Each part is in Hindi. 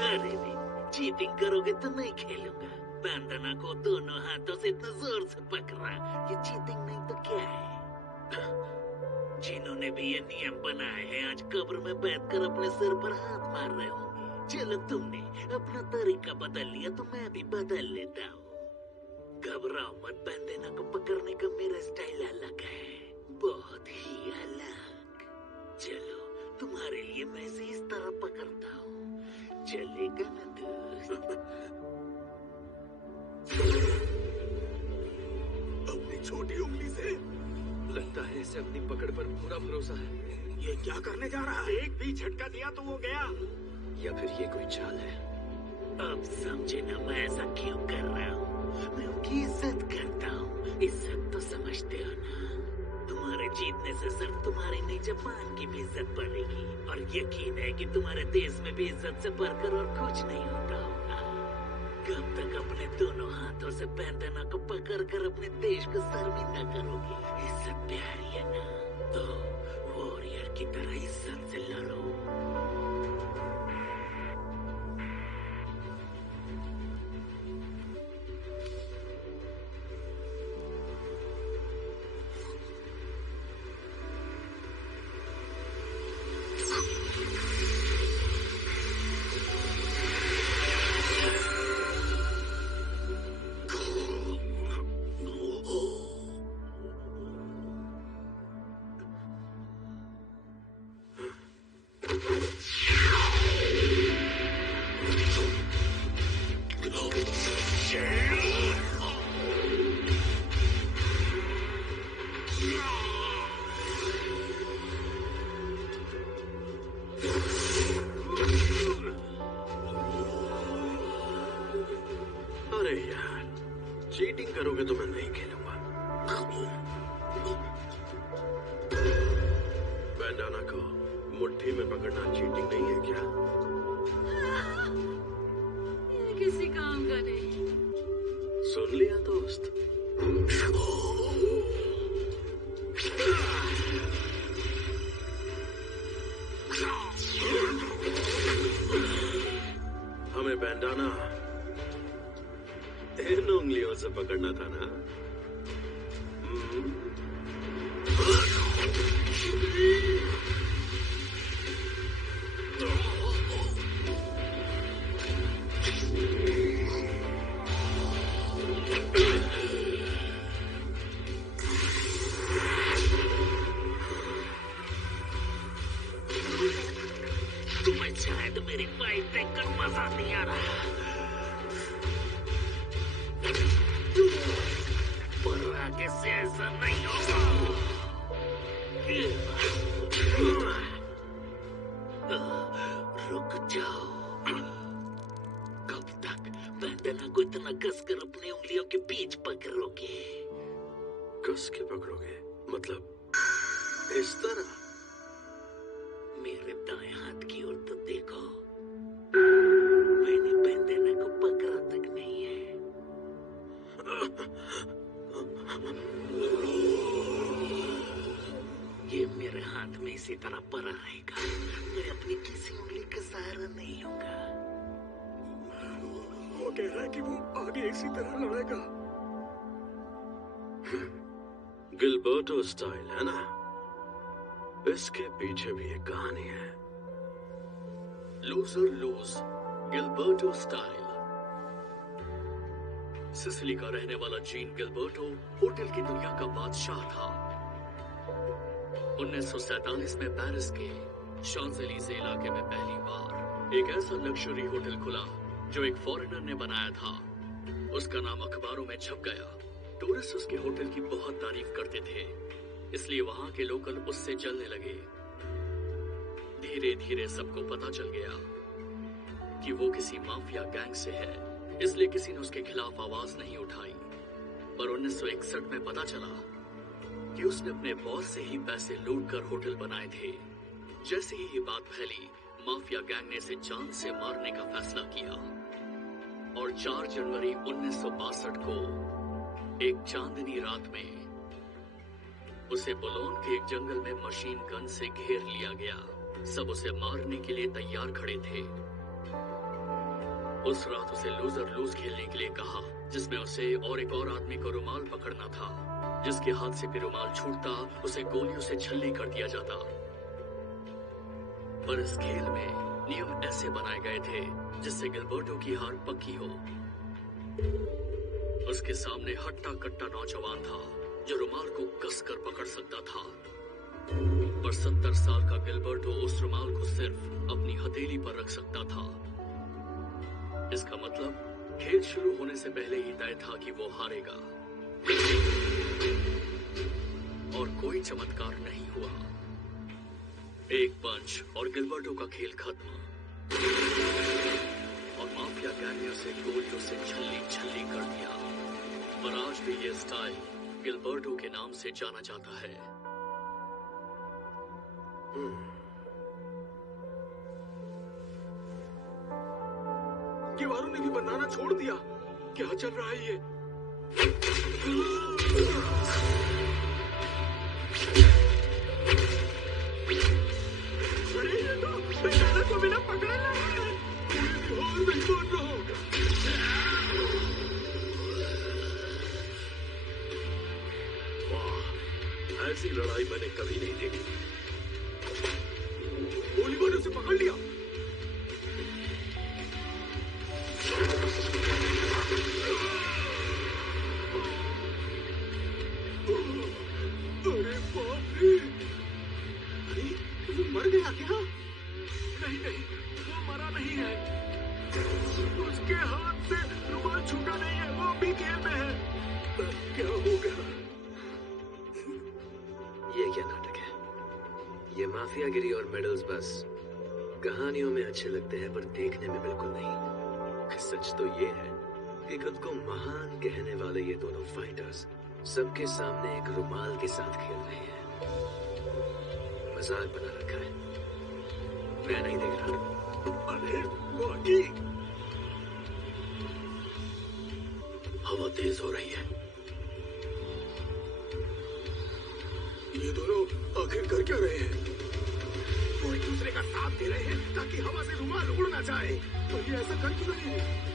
अरे रे, चीटिंग करोगे तो नहीं खेलूंगा। बैंडना को दोनों हाथों से इतना जोर से पकड़ा, ये चीटिंग नहीं तो क्या है? जिन्होंने भी ये नियम बनाए हैं आज कब्र में बैठकर अपने सिर पर हाथ मार रहे होंगे। चलो तुमने अपना तरीका बदल लिया तो मैं भी बदल लेता हूँ। घबराओ मत, बैंडना को पकड़ने का मेरा स्टाइल अलग है, बहुत ही अलग। चलो तुम्हारे लिए मैं इसे इस तरह पकड़ता हूँ, चलेगा ना दोस्त? अपनी छोटी उंगली से लगता है इसे अपनी पकड़ पर पूरा भरोसा है। ये क्या करने जा रहा है? एक भी झटका दिया तो वो गया। या फिर ये कोई चाल है? अब समझे ना मैं ऐसा क्यों कर रहा हूँ? मैं उनकी इज्जत करता हूँ, इज्जत तो समझते हो ना? तुम्हारे जीतने से सिर्फ तुम्हारी नहीं जापान की भी इज्जत बढ़ेगी, और यकीन है कि तुम्हारे देश में भी इज्जत से बढ़कर और कुछ नहीं होता होगा। कब तक अपने दोनों हाथों से बैंडना को पकड़कर अपने देश को शर्मिंदा करोगे? इज्जत प्यारी है ना, तो वॉरियर की तरह इज्जत से लड़ो। अरे यार, चीटिंग करोगे तो मैं नहीं खेलूंगा। बैंडाना को मुट्ठी में पकड़ना चीटिंग नहीं है क्या? ये किसी काम का नहीं। सुन लिया दोस्त? हमें बैंडाना इन उंगलियों से पकड़ना था ना? तुम्हें शायद मेरी फाइट देखकर मजा नहीं आ रहा, पर आगे से ऐसा नहीं होगा। रुक जाओ। कब तक बैंडना को इतना कसकर अपनी उंगलियों के बीच पकड़ोगे? कस के पकड़ोगे? मतलब इस तरह? मेरे दाएं हाथ की ओर तो देखो, मैंने बैंडना को पकड़ा तक नहीं है। ये मेरे हाथ में इसी तरह पड़ा रहेगा, मैं अपनी किसी उंगली का सहारा नहीं लूंगा। वो कह रहा है कि वो आगे इसी तरह लड़ेगा। गिलबर्टो स्टाइल है ना? इसके पीछे भी एक कहानी है। Loser lose, Gilberto style. Sicily का रहने वाला जीन गिलबर्टो होटल की दुनिया का बादशाह था। 1947 में पेरिस के शांज़ेलीज़े इलाके में पहली बार एक ऐसा लग्जरी होटल खुला जो एक फॉरेनर ने बनाया था। उसका नाम अखबारों में छप गया। टूरिस्ट उसके होटल की बहुत तारीफ करते थे, इसलिए वहां के लोकल उससे जलने लगे। धीरे धीरे सबको पता चल गया कि वो किसी माफिया गैंग से है, इसलिए किसी ने उसके खिलाफ आवाज नहीं उठाई। पर 1961 में पता चला कि उसने अपने बॉस से ही पैसे लूट कर होटल बनाए थे। जैसे ही ये बात फैली, माफिया गैंग ने इसे जान से मारने का फैसला किया और 4 जनवरी 1962 को एक चांदनी रात में उसे बोलोन के एक जंगल में मशीन गन से घेर लिया गया। सब उसे मारने के लिए तैयार खड़े थे। उस रात उसे लूजर लूज खेलने के लिए कहा, जिसमें उसे और एक और आदमी को रुमाल पकड़ना था। जिसके हाथ से भी रुमाल छूटता उसे गोलियों से छल्ली कर दिया जाता। पर इस खेल में नियम ऐसे बनाए गए थे जिससे गिलबर्टो की हार पक्की हो। उसके सामने हट्टा कट्टा नौजवान था जो रुमाल को कसकर पकड़ सकता था। पर 70 साल का गिलबर्टो उस रुमाल को सिर्फ अपनी हथेली पर रख सकता था। इसका मतलब खेल शुरू होने से पहले ही तय था कि वो हारेगा। और कोई चमत्कार नहीं हुआ। एक पंच और गिलबर्टो का खेल खत्म और माफिया गैंग ने उसे गोलियों से छल्ली छल्ली कर दिया। पर आज भी ये स्टाइल गिलबर्टो के नाम से जाना जाता है। दीवारों ने भी बनाना छोड़ दिया। क्या चल रहा है ये? अरे ये तो बेचारे को बिना पकड़े लगा है। और नहीं बोल रहा होगा। वाह, ऐसी लड़ाई मैंने कभी नहीं देखी। गोलीबार ने उसे पकड़ लिया। अरे बाप रे! अरे वो मर गया क्या? नहीं नहीं, वो मरा नहीं है। उसके हाथ से रुमाल छूटा नहीं है। वो भी खेल में है। क्या हो गया? ये क्या नाटक है? ये माफियागिरी और मेडल्स बस कहानियों में अच्छे लगते हैं, पर देखने में बिल्कुल नहीं। सच तो ये है कि खुद को महान कहने वाले ये दोनों फाइटर्स सबके सामने एक रुमाल के साथ खेल रहे हैं। मजाक बना रखा है। मैं नहीं देख रहा। अरे बाकी हवा तेज हो रही है। ये दोनों आखिर कर क्या रहे हैं? वो एक दूसरे का साथ दे रहे हैं ताकि हवा से रुमाल उड़ ना जाए। और ये ऐसा कर क्यों रहे हैं?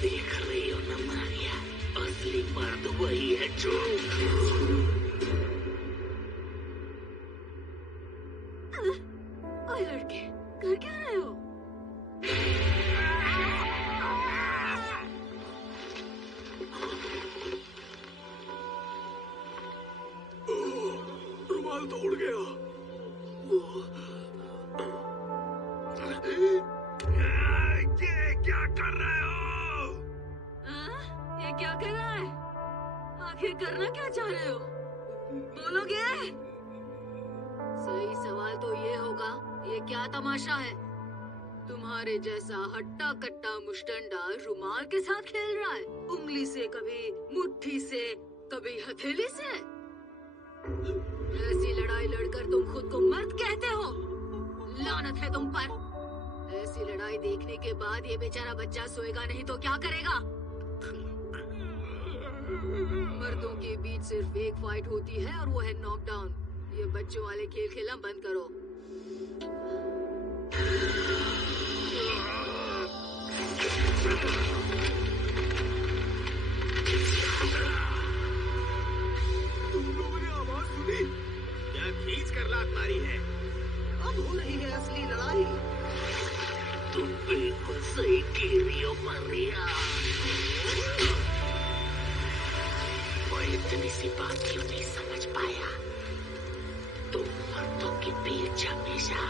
देख रही हो ना मारिया, असली मर्द वही है जो ओए लड़के, कर क्या रहे हो? रुमाल तो उड़ गया। ये क्या कर रहे हो? ये क्या कर रहा है? आखिर करना क्या चाह रहे हो? बोलोगे? सही सवाल तो ये होगा, ये क्या तमाशा है? तुम्हारे जैसा हट्टा कट्टा मुश्तंडा रुमाल के साथ खेल रहा है, उंगली से, कभी मुट्ठी से, कभी हथेली से। ऐसी लड़ाई लड़कर तुम खुद को मर्द कहते हो? लानत है तुम पर। ऐसी लड़ाई देखने के बाद ये बेचारा बच्चा सोएगा नहीं तो क्या करेगा? मर्दों के बीच सिर्फ एक फाइट होती है और वो है नॉकडाउन। ये बच्चों वाले खेल खेलना बंद करो। तुम लोगों ने आवाज सुनी? क्या खींच कर लात मारी है? अब हो रही है असली लड़ाई। तुम बिल्कुल सही कह रही हो मारिया। वो इतनी सी बात क्यों नहीं समझ पाया? तुम मर्दों के बीच हमेशा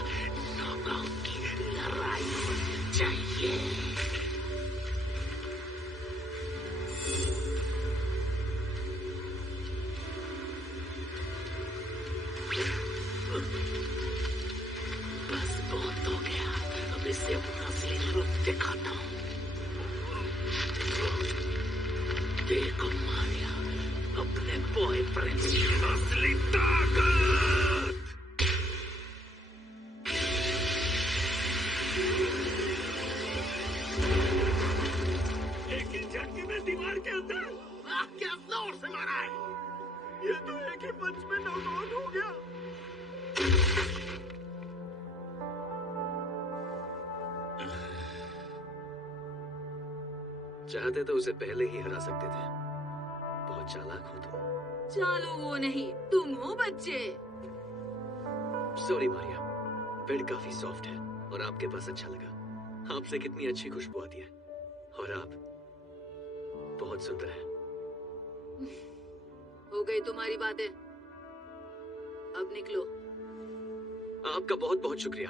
नॉकआउट की लड़ाई होनी चाहिए। बस बहुत हो गया, अब इसे अपना असली रूप दिखाता हूँ। देखो मारिया, अपने बॉयफ्रेंड की असली ताकत। एक ही झटके में दीवार के अंदर। वाह, क्या जोर से मारा है। ये तो एक ही पंच में नॉकआउट हो गया। चाहते तो उसे पहले ही हरा सकते थे। बहुत चालाक हो तुम। चलो वो नहीं, तुम हो बच्चे। सॉरी मारिया, बेड काफी सॉफ्ट है और आपके पास अच्छा लगा। आपसे कितनी अच्छी खुशबू आती है और आप बहुत सुंदर है। हो गई तुम्हारी बातें, अब निकलो। आपका बहुत बहुत शुक्रिया।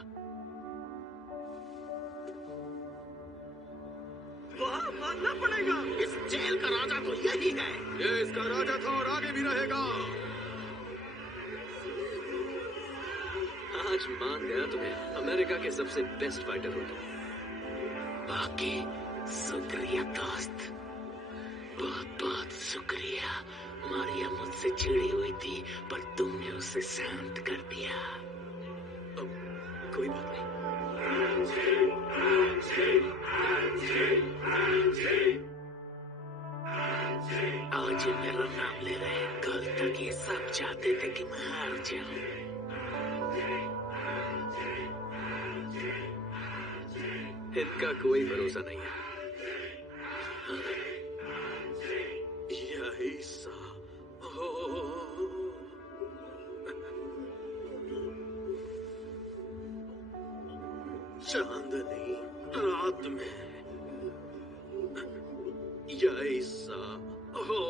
वाह, मानना पड़ेगा। इस जेल का राजा तो यही है। ये इसका राजा था और आगे भी रहेगा। आज मान गया तुम्हें अमेरिका के सबसे बेस्ट फाइटर हो तुम। बाकी शुक्रिया दोस्त, बहुत बहुत शुक्रिया। मारिया मुझसे चिड़ी हुई थी पर तुमने उसे शांत कर दिया। अब कोई बात नहीं। आज ये मेरा नाम ले रहे हैं, कल तक ये सब चाहते थे कि मैं हार जाऊं। इनका कोई भरोसा नहीं है। यही सा हो। चांदनी रात में यही सा हो।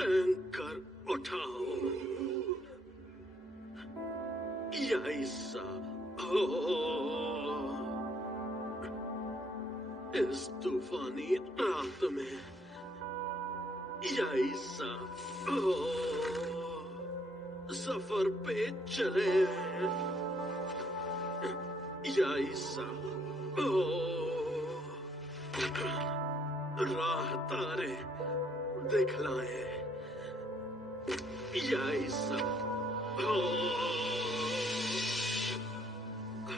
एंकर उठाओ, यही सा हो। इस तूफानी रात में यही सा हो। सफर पे चले यही सा हो। राह तारे दिखलाए यही सा हो।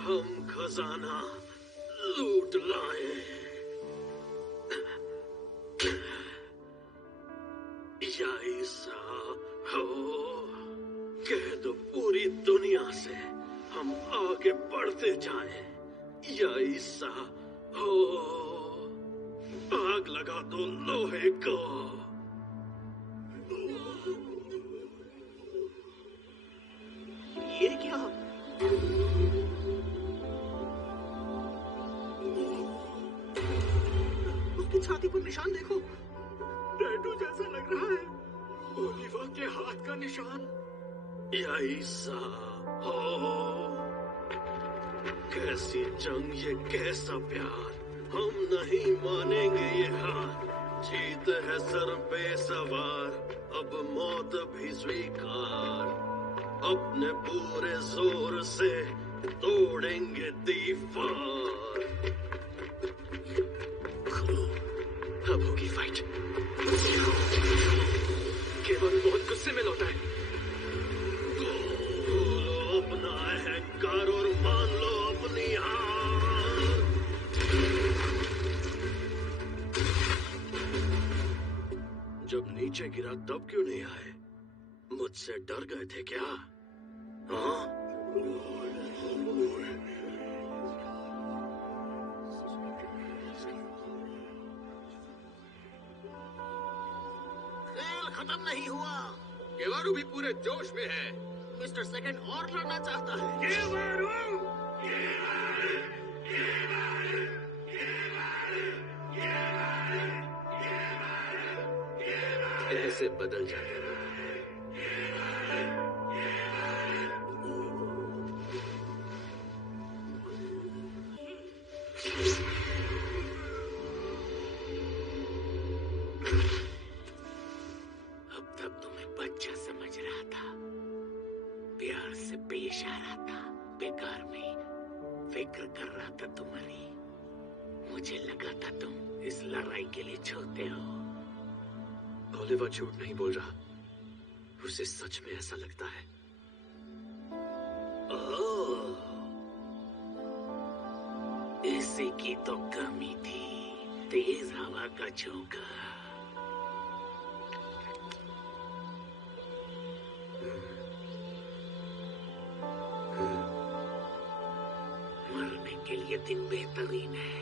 हम खजाना लूट लाए यही सा हो। कह दो पूरी दुनिया से हम आगे बढ़ते जाएं यही सा हो। आग लगा दो लोहे को। ये क्या? उसकी छाती पर निशान देखो। टैटू जैसा लग रहा है। ओलिवा के हाथ का निशान। यही सा हो। कैसी जंग, ये कैसा प्यार। हम नहीं मानेंगे ये हार। जीत है सर पे सवार, अब मौत भी स्वीकार। अपने पूरे जोर से तोड़ेंगे दीवार। अब होगी फाइट। केवल बहुत गुस्से में लौटा है। बोलो अपना अहंकार और मान लो अपनी हार। जब नीचे गिरा तब क्यों नहीं आए? मुझसे डर गए थे क्या? हाँ? खत्म नहीं हुआ। केवारू भी पूरे जोश में है। मिस्टर सेकंड और लड़ना चाहता है। ऐसे बदल जाते हैं। अब तक तुम्हें बच्चा समझ रहा था, प्यार से पेश आ रहा था, बेकार में फिक्र कर रहा था तुम्हारी। मुझे लगा था तुम इस लड़ाई के लिए छोटे हो। ओलिवर झूठ नहीं बोल रहा, उसे सच में ऐसा लगता है। ओह, इसी की तो कमी थी, तेज हवा का झोंका। मरने के लिए दिन बेहतरीन है।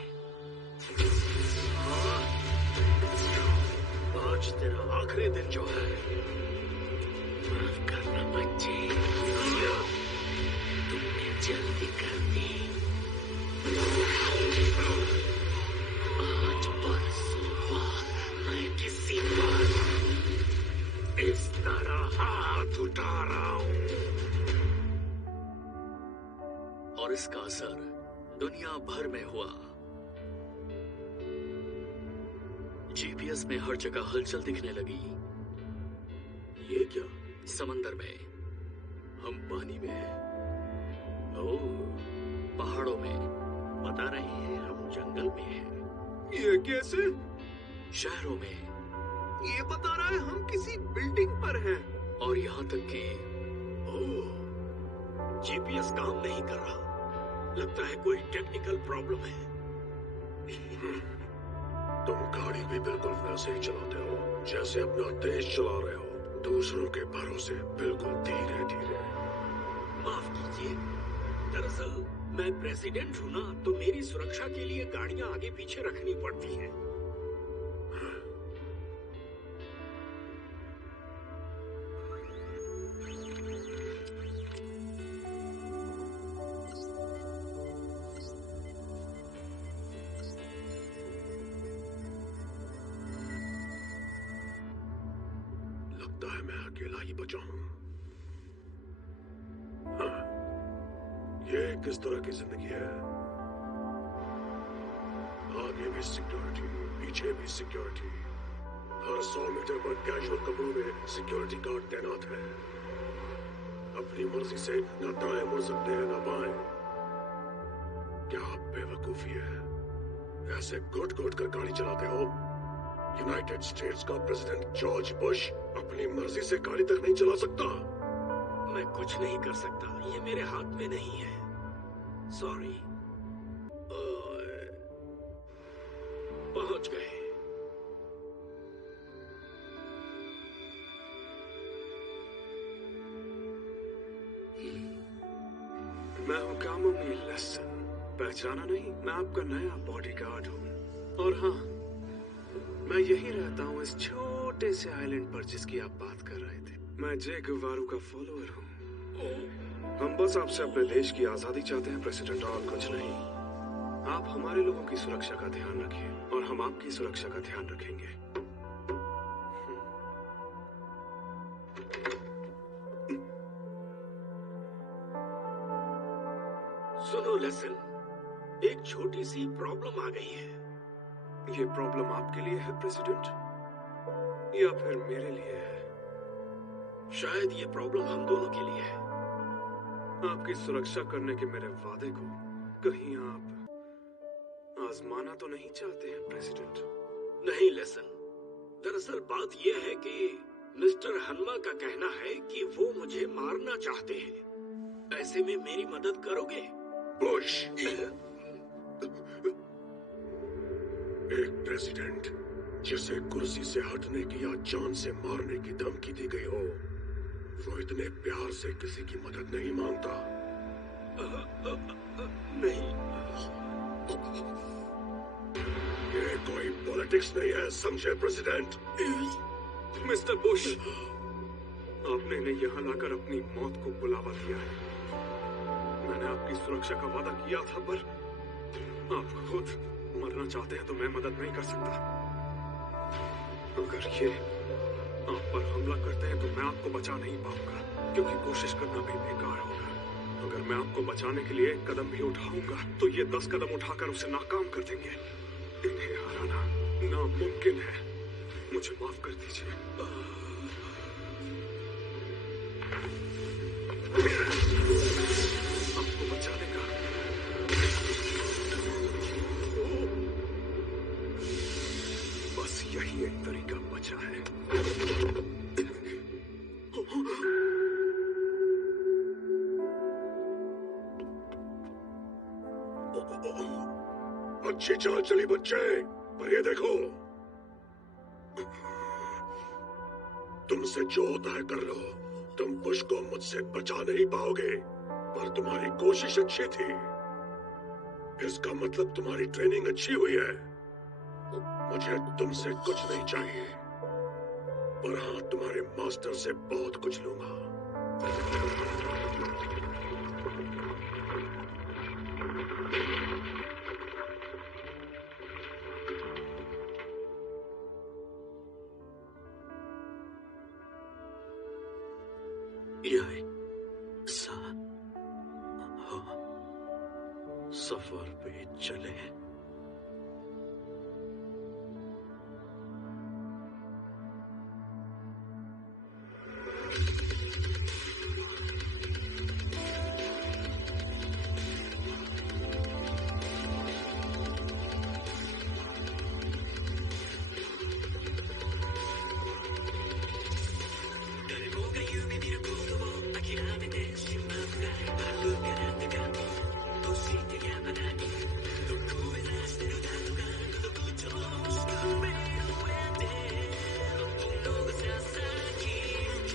आज तेरा आखिरी दिन जो है। माफ करना बच्चे, तुमने जल्दी कर दी। आज परसों बाद मैं किसी पर इस तरह हाथ उठा रहा हूँ। और इसका असर दुनिया भर में हुआ। जीपीएस में हर जगह हलचल दिखने लगी। ये क्या? समंदर में, हम पानी में हैं, ओह, पहाड़ों में, बता रहे हैं हम जंगल में हैं। ये कैसे? शहरों में, ये बता रहा है हम किसी बिल्डिंग पर हैं। और यहाँ तक कि ओह, जीपीएस काम नहीं कर रहा। लगता है कोई टेक्निकल प्रॉब्लम है। तुम गाड़ी भी बिल्कुल वैसे ही चलाते हो जैसे अपना देश चला रहे हो, दूसरों के भरोसे बिल्कुल धीरे धीरे। माफ कीजिए, दरअसल मैं प्रेसिडेंट हूँ ना, तो मेरी सुरक्षा के लिए गाड़ियाँ आगे पीछे रखनी पड़ती हैं। लगता है मैं अकेला ही बचा हूँ। हाँ, ये किस तरह की जिंदगी है? आगे भी सिक्योरिटी, पीछे भी सिक्योरिटी, हर 100 मीटर पर कैजुअल कपड़ों में सिक्योरिटी गार्ड तैनात है। अपनी मर्जी से न दाएं मुड़ सकते हैं न बाएं। क्या बेवकूफी है, ऐसे घुट घुट कर गाड़ी चलाते हो। यूनाइटेड स्टेट्स का प्रेसिडेंट जॉर्ज बुश अपनी मर्जी से गाड़ी तक नहीं चला सकता। मैं कुछ नहीं कर सकता, ये मेरे हाथ में नहीं है। सॉरी। पहुंच गए। मैं हूँ कैमोमाइल लेसन, पहचाना नहीं? मैं आपका नया बॉडीगार्ड हूँ। और हाँ, मैं यही रहता हूँ इस छोटे से आइलैंड पर जिसकी आप बात कर रहे थे। मैं जे गुएवारा का फॉलोअर हूँ। हम बस आपसे अपने देश की आजादी चाहते हैं प्रेसिडेंट, और कुछ नहीं। आप हमारे लोगों की सुरक्षा का ध्यान रखिए और हम आपकी सुरक्षा का ध्यान रखेंगे। सुनो लेसन, एक छोटी सी प्रॉब्लम आ गई है। ये प्रॉब्लम आपके लिए है प्रेसिडेंट, या फिर मेरे लिए है? शायद ये प्रॉब्लम हम दोनों के लिए है। आपकी सुरक्षा करने के मेरे वादे को कहीं आप आजमाना तो नहीं चाहते हैं प्रेसिडेंट? नहीं लेसन, दरअसल बात यह है कि मिस्टर हनुमा का कहना है कि वो मुझे मारना चाहते हैं। ऐसे में मेरी मदद करोगे? बुश, एक प्रेसिडेंट जिसे कुर्सी से हटने की या जान से मारने की धमकी दी गई हो, वो इतने प्यार से किसी की मदद नहीं मांगता। नहीं, ये कोई पॉलिटिक्स नहीं है, समझे प्रेसिडेंट? मिस्टर बुश, आपने इन्हें यहाँ लाकर अपनी मौत को बुलावा दिया है। मैंने आपकी सुरक्षा का वादा किया था, पर आप खुद मरना चाहते हैं तो मैं मदद नहीं कर सकता। अगर ये आप पर हमला करते हैं तो मैं आपको बचा नहीं पाऊंगा, क्योंकि कोशिश करना भी बेकार होगा। अगर मैं आपको बचाने के लिए एक कदम भी उठाऊंगा तो ये 10 कदम उठाकर उसे नाकाम कर देंगे। इन्हें हराना नामुमकिन है। मुझे माफ कर दीजिए। आपको बचाने का बस यही एक तरीका बचा है। अच्छी चाल चली बच्चे, पर ये देखो, तुमसे जो होता है कर लो। तुम बुश को मुझसे बचा नहीं पाओगे, पर तुम्हारी कोशिश अच्छी थी। इसका मतलब तुम्हारी ट्रेनिंग अच्छी हुई है। मुझे तुमसे कुछ नहीं चाहिए, पर हाँ, तुम्हारे मास्टर से बहुत कुछ लूंगा। सफर पे चले।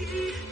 Yeah.